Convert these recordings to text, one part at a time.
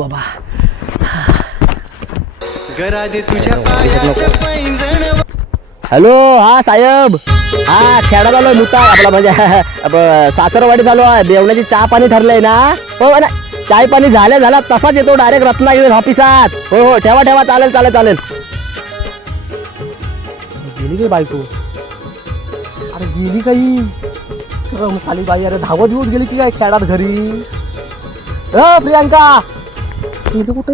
बाबा हॅलो, हा साहेब, हा खेळा चालू आहे मुता आपला म्हणजे सासरवाडी चालू आहे. बेवण्याची चहा पाणी ठरलंय ना? हो ना, चाय पाणी झाल्या तसाच येतो डायरेक्ट रत्नागिरी ऑफिसात. हो हो, ठेवा ठेवा, चालेल चालेल चालेल. गेली काही बायको? अरे गेली काही खाली बाई, अरे धावत येऊन गेली की काय खेळात घरी? प्रियांका गेली कुठे?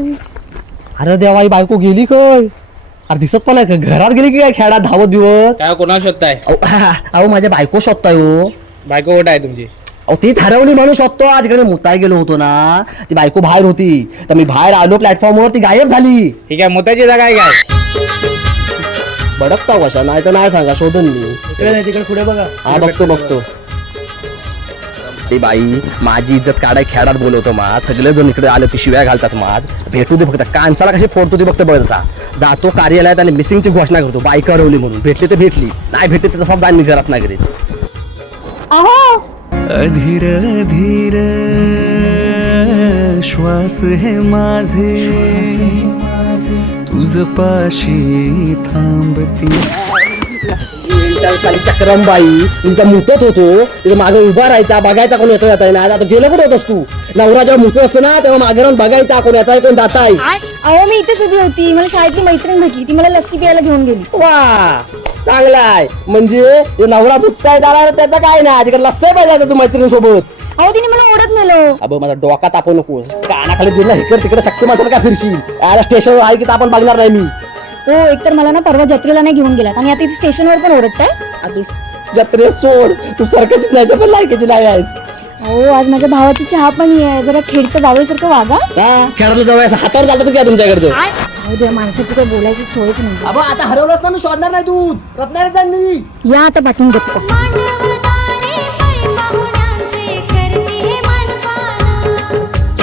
अरे देवा, ही बायको गेली काय? अरे दिसत पण आहे, घरात गेली की काय खेळात धावत दिवस? काय कोणाला शोधताय? अहो माझ्या बायको शोधताय हो. बायको कुठे आहे तुमची? अहो तीच हरवली म्हणून शोधतो. आज इकडे मुताय गेलो होतो ना, ती बायको बाहेर होती, तर मी बाहेर आलो प्लॅटफॉर्मवर, ती गायब झाली. ही काय मोत्याची जागा आहे काय? बडकता कशा? नाही तर नाही सांगा, शोधून मी. तिकडे पुढे बघा. हा बघतो. ती बाई माझी इज्जत काढाय खेळात बोलवतो. सगळे जण इकडे आले की शिव्या घालतात. भेटू दे, फक्त कांसाला कशी फोडतो ती बघते. बघता जातो कार्यालयात आणि मिसिंगची घोषणा करतो, बाईक हरवली म्हणून. भेटली तर भेटली, नाही भेटली तर सब जाण घरात नागरिक. अधीर अधीर श्वास हे माझे, तुझ पाशी थांबती. चक्रमबाई तिथं मुतत होतो, तिथं मागे उभा राहायचा, बघायचा कोण येतो जाताय ना. आता गेलो कुठे होतोस तू? नवरा जेव्हा मुतत असतो ना, तेव्हा मागे राहून बघायचा कोण येताय कोण जाताय. अहो मी इथेच उभी होती, मला शाळेतली मैत्रीण भेटली, ती मला लस्सी प्यायला घेऊन गेली. वा, चांगलाय. म्हणजे नवरा मुतताय त्याला त्याचा काय नाही, तिकडे लस्सी पाहिजे तू मैत्रिणीसोबत. अहो तिने मला ओढत नेलं. अबो माझा डोका तापू नकोस, कानाखाली दिला इकडे तिकडे शक्ती मात्र का फिरशील? याला स्टेशनवर आहे की आपण बघणार नाही मी. हो, एकतर मला ना परवा जत्रेला नाही घेऊन गेलात आणि आता इथे स्टेशनवर पण ओरडताय. तू जत्रे सोड, तू सरकारची नाही पण लायकीची नाही आहेस. हो, आज माझ्या भावाची चहा पण आहे, जरा खेडचं जावयासारखं वागा. खेळातलं जवळ हातावर चालतं काय तुमच्याकडचं? अहो देवा, माणसाची काही बोलायची सोयच नाही. अबो आता हरवलंच ना, मी शोधणार नाही दूध रत्नागिरीत जाईन मी. या आता पाठवून देतो.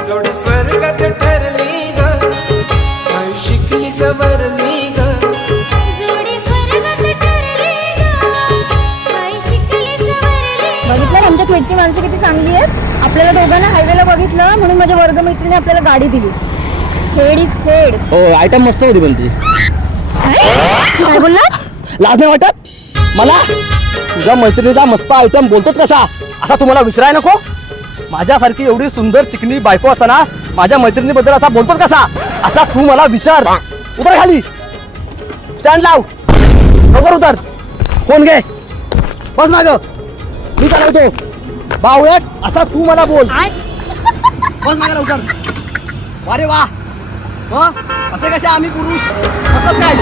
जोडी स्वर्गात ठरली ग, शिकली सवरली ग. बघितलं आमच्या खेडची माणसं किती चांगली आहेत. आपल्याला दोघांना हायवेला बघितलं म्हणून माझ्या वर्गमैत्रिणी आपल्याला गाडी दिली. खेड इज खेड. हो, आयटम मस्त होती पण ती. काय बोलला? लाज नाही वाटत मला? तुझ्या मैत्रिणीचा मस्त आयटम बोलतोच कसा? असा तुम्हाला विचाराय नको? माझ्यासारखी एवढी सुंदर चिकनी बायको असताना माझ्या मैत्रिणीबद्दल असा बोलतोच कसा? असा तू मला विचार. उतर खाली, स्टँड लाव, लवकर उतर, फोन घे, बस माग, मी चालवतो. बावळट, असा तू मला बोल. बस माग लवकर. अरे वा, असे कसे आम्ही पुरुष काय?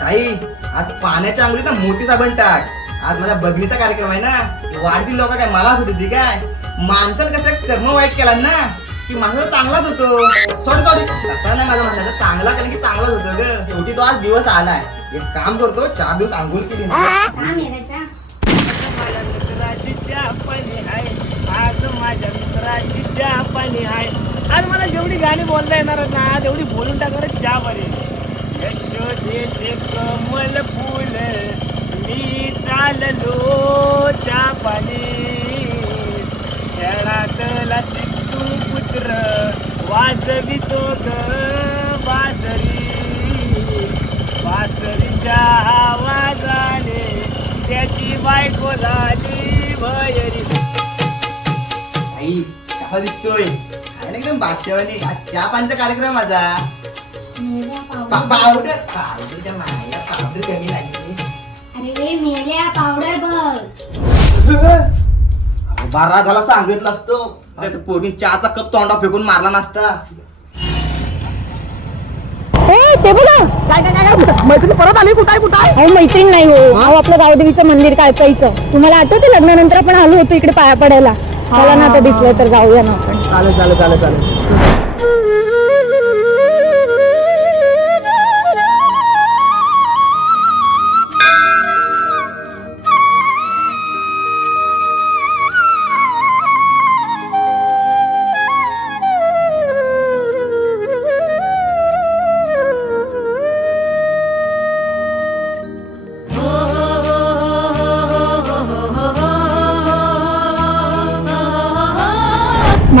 ताई, आज पाण्याच्या आंघोळीत ना मोठी साबण टाक. आज माझ्या बघणीचा कार्यक्रम आहे ना. वाढतील लोक काय मला होती काय? माणसाला कसं कर्म वाईट केला ना की माणसाला चांगलाच होतो. सॉरी तसा नाही माझा म्हणण्याचा, चांगला केला की चांगलाच होतो ग. शेवटी तो आज दिवस आलाय. एक काम करतो, 4 दिवस आंघोळ केली ना. माझ्या मित्राची चहा पाणी आहे, आज माझ्या मित्राची चहा पाणी आहे. आज मला जेवढी गाणी बोलता येणार ना तेवढी बोलून टाकणार. चहा पाणी. यशोदेचे कमल फुल मी चाललो चहा पाणी, खेळातला सिद्धू पुत्र वाजवितो ग बासरी. बासरीच्या आवाजाने त्याची बायको झाली भयरी. ताई, कसा दिसतोय? काय नाही एकदम बादशाहवानी. आज चहा पाण्याचा कार्यक्रम आहे माझा. पावडर कमी लागली. अरे मेल्या पावडर बघ. बारा झाला सांगितलं असतं, त्याचं पोरगी चहाचा कप तोंडा फेकून मारला नसता. ते बोला मैत्रिणी परत आली. कुठे अहो मैत्रीण नाही हो, अहो आपलं गावदेवीचं मंदिर काळपाईचं. तुम्हाला आठवतं लग्नानंतर आपण आलो होतो इकडे पाया पडायला? मला ना आता दिसलं तर जाऊया ना आपण. चालेल.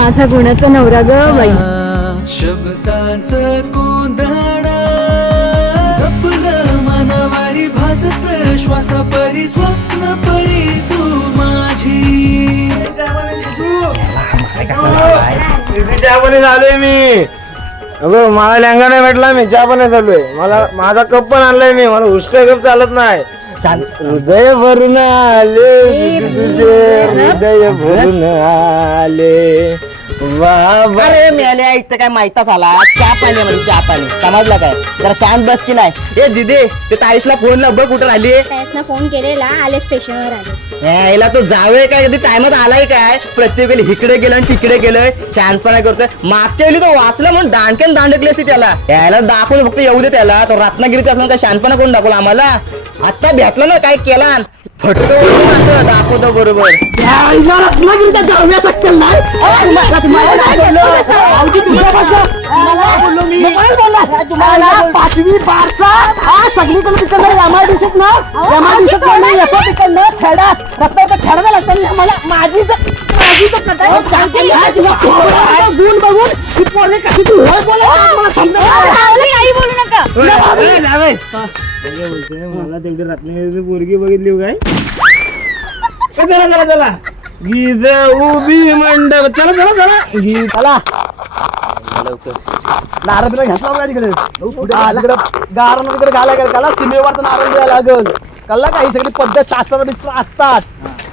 माझा गुणाचा नवरा ग बाई. शब्दाचं कोंदण जपलं मनावारी भासत श्वासा परी स्वप्न परी तू माझी. चहा पाणी झालोय मी. अगं मला लेंगा नाही भेटला, मी चहा पाणी चाललोय. मला माझा कप पण आणलाय मी. मला उष्ट कप चालत नाही. हृदय भरून आले तुझे, हृदय भरून आले. अरे मिळाले इथं काय माहिती झाला चहा पाणी म्हणजे चहा पाणी समजलं काय. जरा शांत बस की नाही. ए दिदे ते ताईसला फोन ला बघ कुठं आली. त्यासना फोन केलेला, आले स्टेशनवर आले. यायला तो जावे काय कधी टायमात आलाय काय. प्रत्येक वेळी इकडे गेलं आणि तिकडे गेलोय शांतपणा करतोय. मागच्या वेळी तो वाचला म्हणून दांडक्यान दांडकली असती त्याला. यायला दाखवलं फक्त येऊ दे त्याला. तो रत्नागिरीत असं काय शांतपणा करून दाखवला आम्हाला. आता भेटलं ना काय केला फटको दाखवतो बरोबर. पाचवी बारचा सगळीकडे तिकडनं एमआय दिसत ना एमआय दिसत नाही येतो तिकडनं खेडा रस्ता खेळायला लागतं मला. माझी गुण बघून ही पोरगी कशी तू बोलू नका. मला तेवढी रत्नागिरीची पोरगी बघितली काय. चला चला चला गीज उभी मंडप. चला चला चला चला नारळ बिरळ घेतला बघा तिकडे गारण तिकडे घालाय त्याला सीमेवरचा नारळ द्यायला लागल. कल्ला काही सगळी पद्धत शास्त्र बिस्त्र असतात.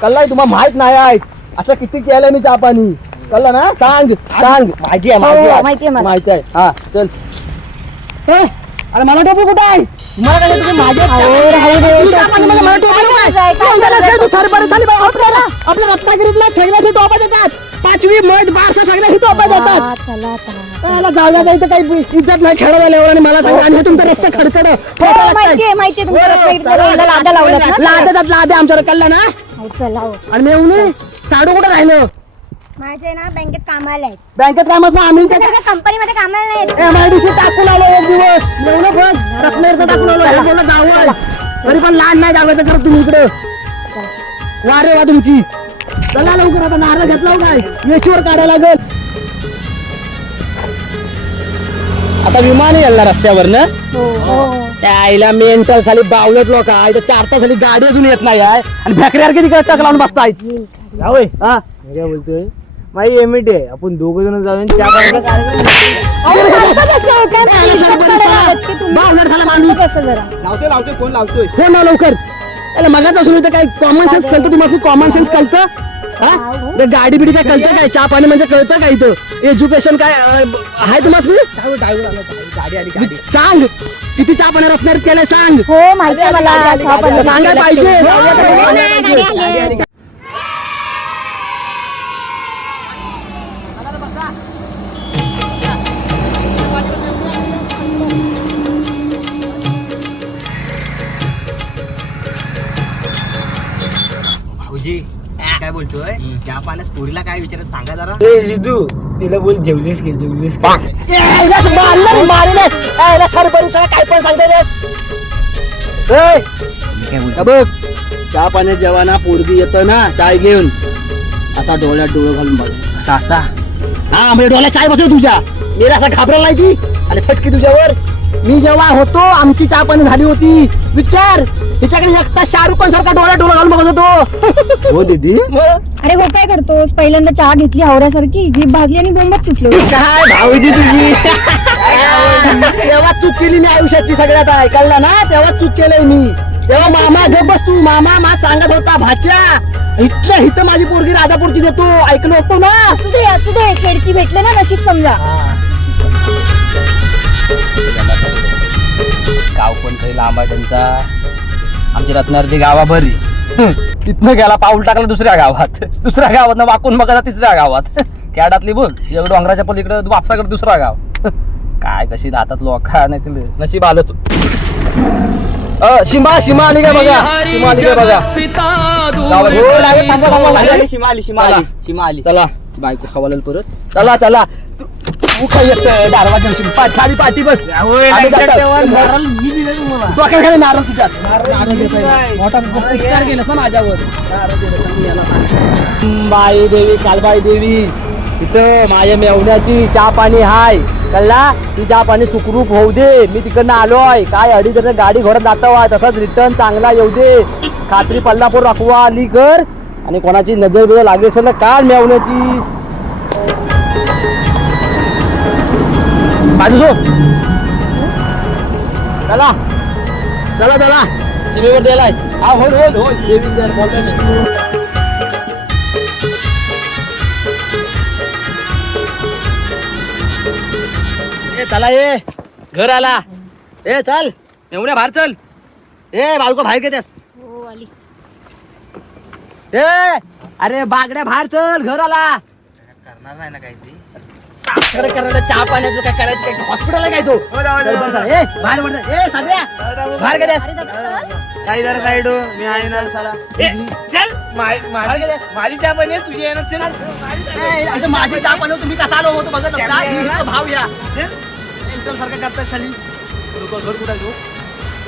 कल्ला तुम्हाला माहित नाही आहेत. असं किती केलंय मी चहा पाणी. कळलं ना. सांग सांग. माहिती आहे माहिती आहे मला. माहिती आहे. हा चल. अरे मला टोपी कुठं आहे. तुम्हाला काय तुम्ही माझ्या आपल्या रत्नागिरीतला सगळ्या टोपा देतात. पाचवी मध बारसा सगळ्या टोपा देतात. चला जाऊया जायचं काही इज्जत नाही खेळायला आल्यावर. आणि मला सांगा आणि हे तुमचा रस्ता खडचड माहितीये तुमच्या लादा लावल्यात ना. लादेतात लादे आमच्याकडे कळलं ना. चला हो. आणि मी येऊन साडू कुठं राहिलं. माझे ना बँकेत कामाला आहेत. बँकेत कामच ना आम्ही कंपनीमध्ये कामाला नाहीत. MIDC टाकून आलो एक दिवस. एवढं बघ रत्नागिरीचं टाकून आलो. हे बोललं गाव तरी पण लहान नाही जागायचं करत तुम्ही इकडे. वा रे वा तुमची. चला लवकर आता नारळ घेतला काय येशीवर काढायला लागल. आता विमान येणार रस्त्यावर ना. त्या आईला मेंटल झाली बावलट लोक आहे. 4 तास झाली गाडी अजून येत नाही आहे. आणि भॅकऱ्यावर किती टक लावून बसताय. जावय हा मी काय बोलतोय. माझी एमिट आहे. आपण 2 जण जाऊन चहा पाण्याचा कार्यक्रम. बावलट झाला माणूस. लावतोय लावतोय फोन लावतोय. फोन लाव लवकर. अरे मगाच असून इथं काय कॉमन सेन्स कळतं तुम्हाला. कॉमन सेन्स कळतं. गाडी बिडी काय कळतं काय. चहा पाणी म्हणजे कळतं काय. इथं एज्युकेशन काय आहे तुम्हाला. सांग किती चहा पाणी रफणार केलंय सांग. हो माहिती आहे मला. सांगायला पाहिजे. भाऊजी काय बोलतोय. चहा पाण्यास पोरीला काय विचारत सांगा जरा. ए जिजू तिला बोल जेवलीस की जेवलीस की. काय पण सांगते बघ. चहा पाण्यात जेव्हा ना पोरगी येतं ना चाय घेऊन असा डोळ्यात डोळं घालून बघ. सासा हा म्हणजे डोळ्यात चाय बघतो तुझ्या. मी असा घाबरला नाही ती आणि फटकी तुझ्यावर. मी जेव्हा होतो आमची चहा पाणी झाली होती. विचार तिच्याकडे एकटा शाहरुख खान सारखा डोळ्यात डोळा घालून बघत होतो. हो दीदी. अरे हो काय करतोस. पहिल्यांदा चहा घेतली हावऱ्यासारखी जीभ भाजली आणि बोंबच सुटलो. काय भाऊजी तुम्ही. तेव्हा चूक केली मी आयुष्याची सगळ्यात आहे कळलं ना. तेव्हा चूक केलंय मी. तेव्हा मामा गप बस तू. मामा सांगत होता भाच्या इथल्या इथं माझी पोरगी राजापूरची देतो ऐकलो होतो ना. असू दे खेडची भेटले ना नशीब समजा. गाव पण काही लांब आहे त्यांचा. आमची रत्नागिरी गावा भरी. इथनं गेला पाऊल टाकलं दुसऱ्या गावात वाकून बघा 3ऱ्या गावात. कॅडातली बोल एवढं डोंगराच्या पलीकडे वापसाकडे दुसरा गाव. काय कशी राहतात लोक नशीब आलं तू. शिमा आली काय बघा. शिमा आली काय बघा. शिमा आली. चला बायको खवालेल परत. चला चला तू काय येत दारवाजा खाली पाठी बस. नारळ तुझ्यात मोठा उपकार केला माझ्यावर. बाई देवी कालबाई देवी तिथं माझ्या मेवण्याची चहा पाणी हाय कळला. ती चहा पाणी सुखरूप होऊ दे. मी तिकडनं आलोय. काय अडीच गाडी घोडत जातो तसंच रिटर्न चांगला येऊ दे. खात्री पल्लापूर रखवाली कर आणि कोणाची नजर बिजर लागली असेल तर काल मेवण्याची बाजू चला चला चला सीमेवर द्यायलाय. हा होल होल होल देवी द्यायला बोलतोय मी. चला ये घर आला. ए चल मेवण्या बाहेर चल. ए बाळको बाहेर घेतेस. ए अरे बागड्या बाहेर चल घर आला. करणार नाही ना काही ती. करायला चहा पाण्याचं काय करायचं काय हॉस्पिटल आहे काय तो. चल बरं चल. ए बाहेर पडत. ए साध्या बाहेर घेतेस. काही जरा साईड हो, मी आहे ना. ए, चल माझी चहा पण आहे, तुझी आहे ना. चल माझी चहा पाणी तुम्ही कसा आलो होतो बघत होता. ही भाव या एकदम सारखं करताय साली. घर कुठं घेऊ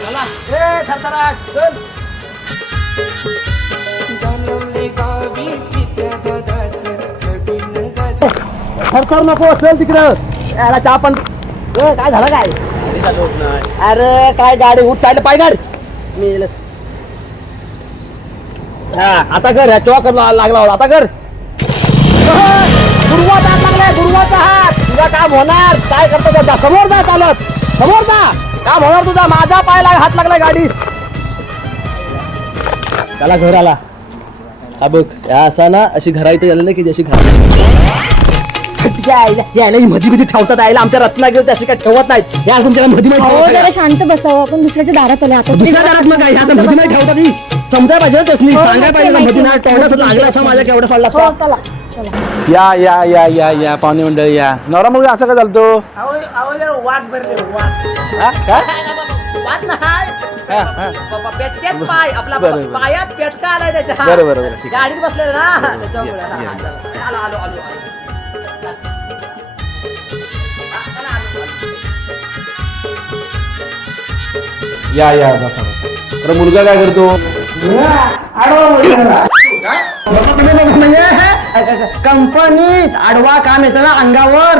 चला. ए सरतराट चल. खर नको चल तिकडं. याला चहा पण काय झालं काय. अरे काय गाडी उठ चाललं पाय गाड. मी हा आता कर. ह्या चॉक लागला होता आता कर. गुरुवाचा हात लागलाय गुरुवाचा हात. तुझा काम होणार. काय करतो त्याचा समोर जा चालत. समोर जा काम होणार तुझा. माझा पाय हात लागलाय गाडीस. त्याला घर आला. हा बघ या असा ना अशी घरा इथे झालं ना की जशी यायला मधी मध्ये ठेवतात. यायला आमच्या रत्नागिरी अशी काय ठेवत नाहीत. या तुमच्या मध्ये जरा शांत बसावं. आपण दुसऱ्याच्या दारात आले आता. दुसऱ्या दारात मग काय ह्याचा मध्ये नाही ठेवतात. ही समजाय पाहिजे ना त्यासनी. सांगाय पाहिजे मध्ये ना तेवढाच लागला असा माझ्या केवढा पडला हो असता. चला चला. या या या या या पाहुणे मंडळी या. नवरा मुलगा असं का चालतो. वाट भरले वाट. हा? काय? वाद नाही. हा, हा. पेटकेच पाय आपला बरं, बरं. पायात पेटका आलाय त्याच्या. बरं, बरं, बरं, ठीक आहे. गाडीत बसलेलं ना त्याच्यामुळे. या, या. हा, चला. आलो आलो आलो आलो. या या बसा बसा. तर मुलगा काय करतो. कंपनीत आडवा काम येतं ना अंगावर.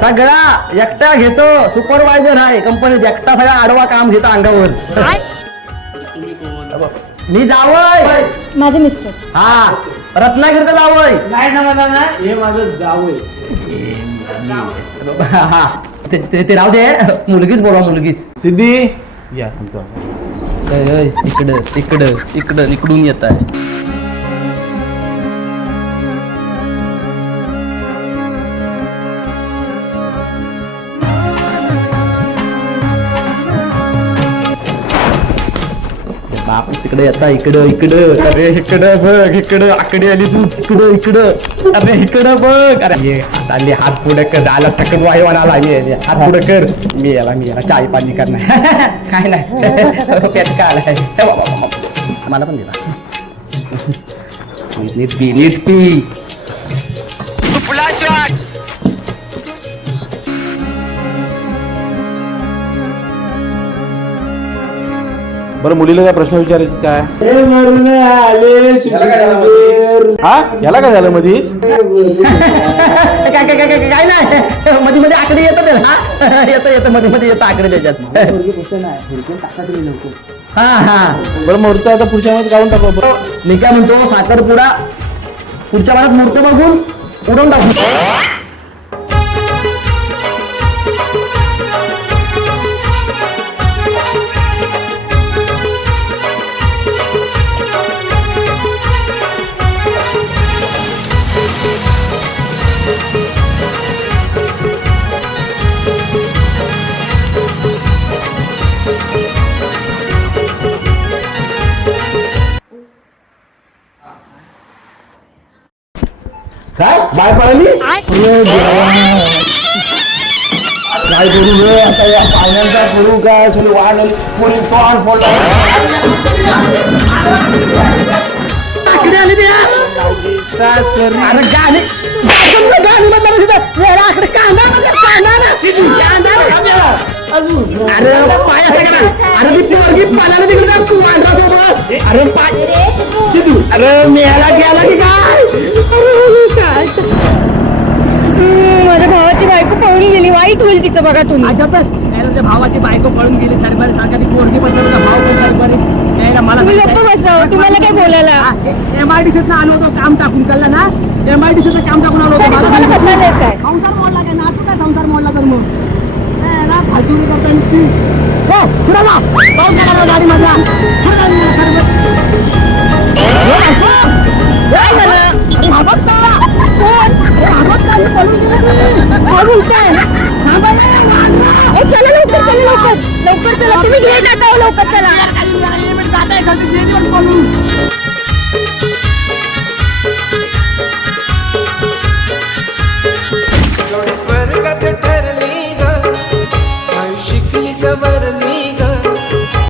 सगळा एकटा घेतो. सुपरवायझर आहे कंपनीत. एकटा सगळा आडवा काम घेतो अंगावर. मी जावय. माझे मिस्टर. हा रत्नागिरीचं जावय. नाही समजला ना, हे माझं जावं. हा ते राहू दे. मुलगीच बोलवा मुलगीच. सिद्धी या थांबतो. इकडं इकडं इकडं इकडून येत आहे. बाप तिकडे येता. इकडं इकडं. अरे इकडं बघ. इकडं आकडे आली तू. इकडं इकडं. अरे इकडं बघ. अरे ये आली हात पुढे कर. आला थकत वाही म्हणाला. ये हात पुढे कर. मी याला चाय पाणी करणार. काय नाही पेट का आलाय. मला पण दिला. नीट पी नीट पी. बरं मुलीला काय प्रश्न विचारायचे काय. हा याला काय झालं मधीच. काय नाही मध्ये मध्ये आकडे येतं त्याला. येतं येतं मध्ये मध्ये येतं आकडे त्याच्यात. हा हा बरं मुहूर्त आता पुढच्या मध्ये काढून टाकू आपण. मी काय म्हणतो साखरपुडा पुढच्या महिन्यात मुहूर्त बघून उडवून टाकू. काय बाय पळाली. काय करू रे आता या पाण्याचा करू काय सगळी वाढ पोरी तोंड फोडला. आकडे आले ते. अरे गाणी गाणी म्हटलं आकडे कांदा अरे पाया अरे ती पोरगी पाण्याला तिकडे तू मांडरा सोबत. अरे पाय अरे मेला गेला की काय. पळून गेली वाईट होईल तिचं बघा तुम्ही. तुझ्या भावाची बायको पळून गेली सरकारी सारखी पोरगी बद्दल तुझा भाव पण सरकारी मला तुम्ही गप्प बसाव, तुम्हाला काय बोलायला. MIDC आलो होतो काम टाकून कळलं ना MIDC काम टाकून आलो तरी तुम्हाला होतो बसायला येत काय. संसार मोडला काय ना तू काय संसार मोडला तर मग फालतू करता नुसती हो पुढे जा पाऊस नका गाडी माझ्या काय झालं? काय बोलताय? चला लवकर चला लवकर लवकर चला तुम्ही घेऊन जाता लवकर चला. जोडी स्वर्गात ठरली ग शिकली सवरली